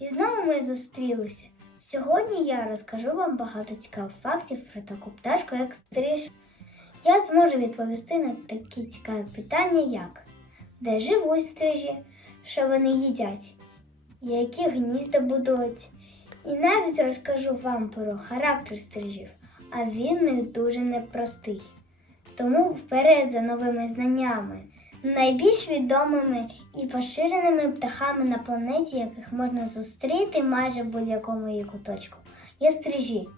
І знову ми зустрілися. Сьогодні я розкажу вам багато цікавих фактів про таку пташку, як стриж. Я зможу відповісти на такі цікаві питання, як де живуть стрижі, що вони їдять, які гнізда будують. І навіть розкажу вам про характер стрижів, а він них дуже непростий. Тому вперед за новими знаннями. Найбільш відомими і поширеними птахами на планеті, яких можна зустріти майже в будь-якому її куточку, є стрижі.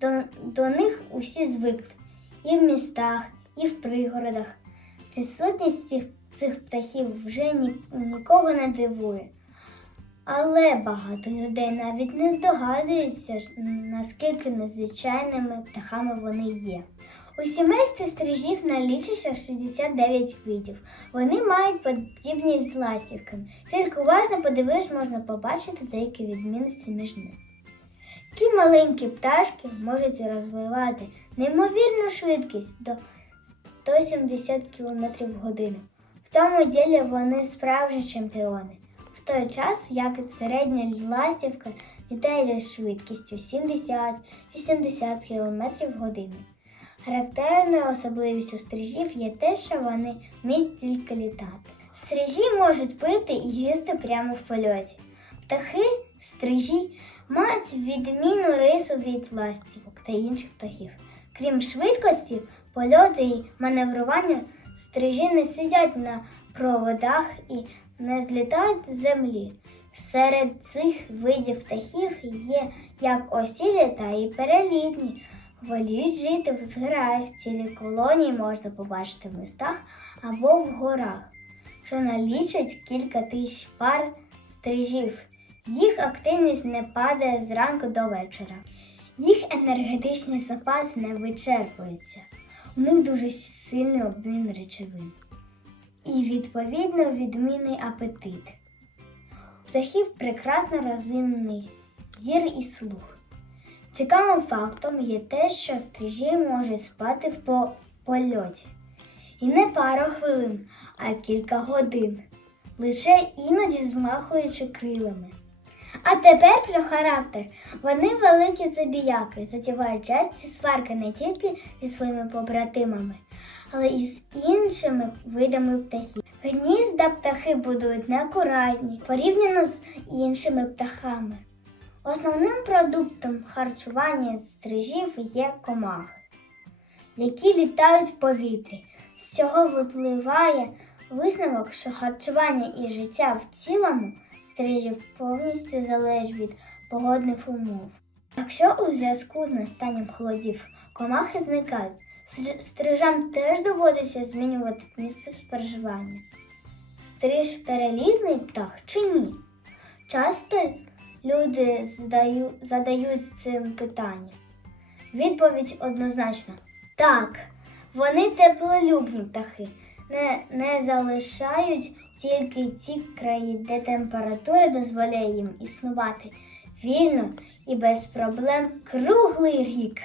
До, до них усі звикли і в містах, і в пригородах. Присутність цих, цих птахів вже ні, нікого не дивує. Але багато людей навіть не здогадуються, наскільки незвичайними птахами вони є. У сімействі стрижів налічується 69 видів. Вони мають подібність з ластівками. Тільки уважно подивиш, можна побачити деякі відмінності між ними. Ці маленькі пташки можуть розвивати неймовірну швидкість до 170 км в годину. В цьому ділі вони справжні чемпіони. В той час, як середня ластівка літає зі швидкістю 70-80 км в годину. Характерною особливістю стрижів є те, що вони вміють тільки літати. Стрижі можуть пити і їсти прямо в польоті. Птахи, стрижі мають відмінну рису від ластівок та інших птахів. Крім швидкості, польоту і маневрування, стрижі не сидять на проводах і не злітають з землі. Серед цих видів птахів є як осілі, та і перелітні. Воліють жити в зграях. Цілі колонії можна побачити в містах або в горах, що налічують кілька тисяч пар стрижів. Їх активність не падає зранку до вечора. Їх енергетичний запас не вичерпується. У них дуже сильний обмін речовин. І, відповідно, відмінний апетит. У птахів прекрасно розвинений зір і слух. Цікавим фактом є те, що стрижі можуть спати по- польоті. І не пару хвилин, а кілька годин, лише іноді змахуючи крилами. А тепер про характер. Вони великі забіяки, затівають часті сварки не тільки зі своїми побратимами, але і з іншими видами птахів. Гнізда птахи будують неакуратні, порівняно з іншими птахами. Основним продуктом харчування стрижів є комахи, які літають в повітрі. З цього випливає висновок, що харчування і життя в цілому стрижів повністю залежить від погодних умов. Якщо у зв'язку з настанням холодів комахи зникають, стрижам теж доводиться змінювати місце споживання. Стриж перелітний птах чи ні? Часто люди здаю, задають цим питанням? Відповідь однозначна: так, вони теплолюбні птахи, не, не залишають тільки ті краї, де температура дозволяє їм існувати вільно і без проблем круглий рік.